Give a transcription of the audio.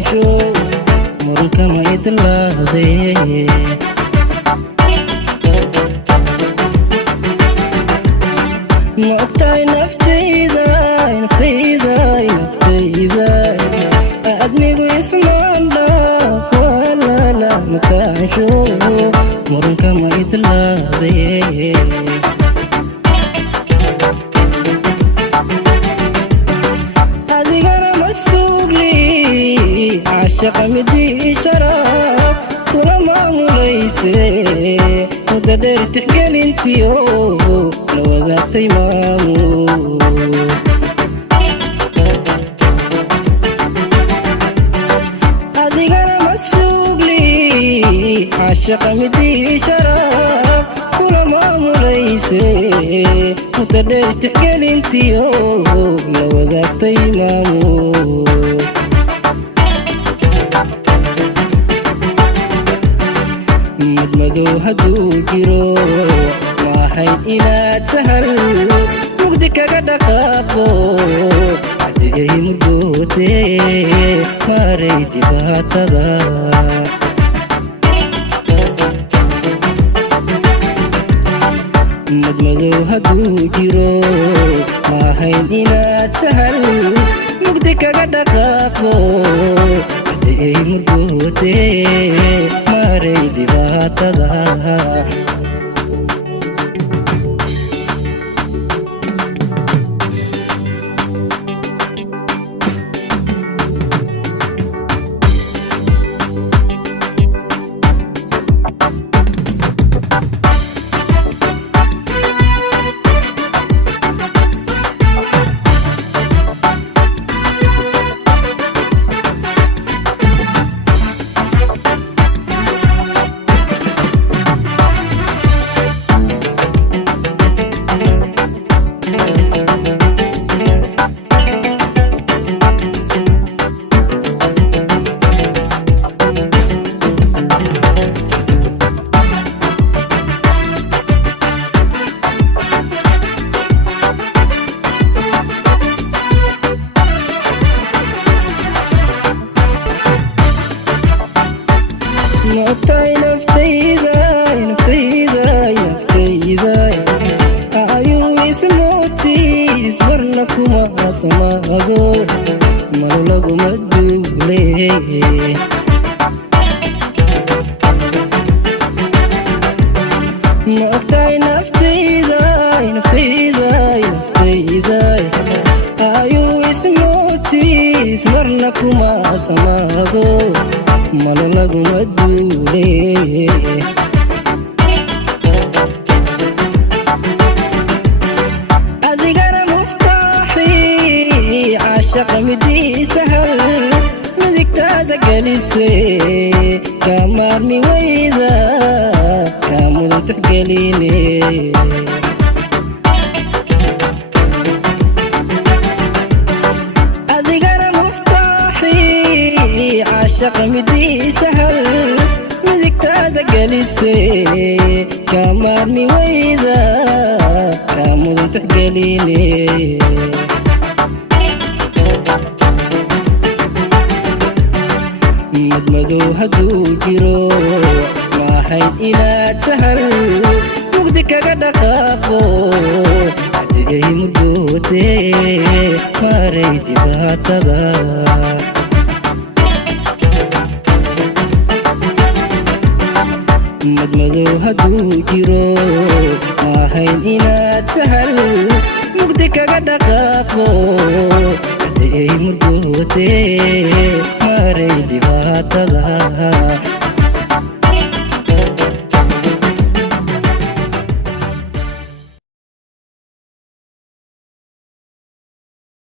maqaansho murunkama idlaade maogtahay naftayda admigu ismaandha walala maqaansho murunkama idlaade adigana masugli caashaqa midii sharaf kula maamulayse muddo dheer tixgelintiyo la wadaagtay maamuus adigana masugli caashaqa midii sharaf kula maamulayse muddo dheer tixgelintiyo la wadaagtay maamuus madmadow hadduu jiro maahayn inaad sahal mugdi kaga dhaqaaqo haddii ay murgoote maaray dhibaatada madmadow hadduu jiro maahayn inaad sahal mugdi kaga dhaqaaqo haddii ay murgoote maaray dhibaatada maogtahay naftayda ayuu ismootiis marna kuma samaado malo laguma duule maogtahay naftayda ayuu ismootiis marna kuma samaado malo laguma duule adigana muftaaxii caashaqa midii sahal midigtaada gelise kaa maarmi wayda kaa mudan tuxgeline caashaqa midii sahal midigtaada gelise kaa maarmi wayda kaa mudan tuxgeline madmadow hadduu jiro maahayn inaad sahal mugdi kaga dhaqaaqo haddii ay murgoote maaray dhibaatada madmadow hadduu jiro maahayn inaad sahal mugdi kaga dhaqaaqo haddii ay murgoote maaray dhibaatada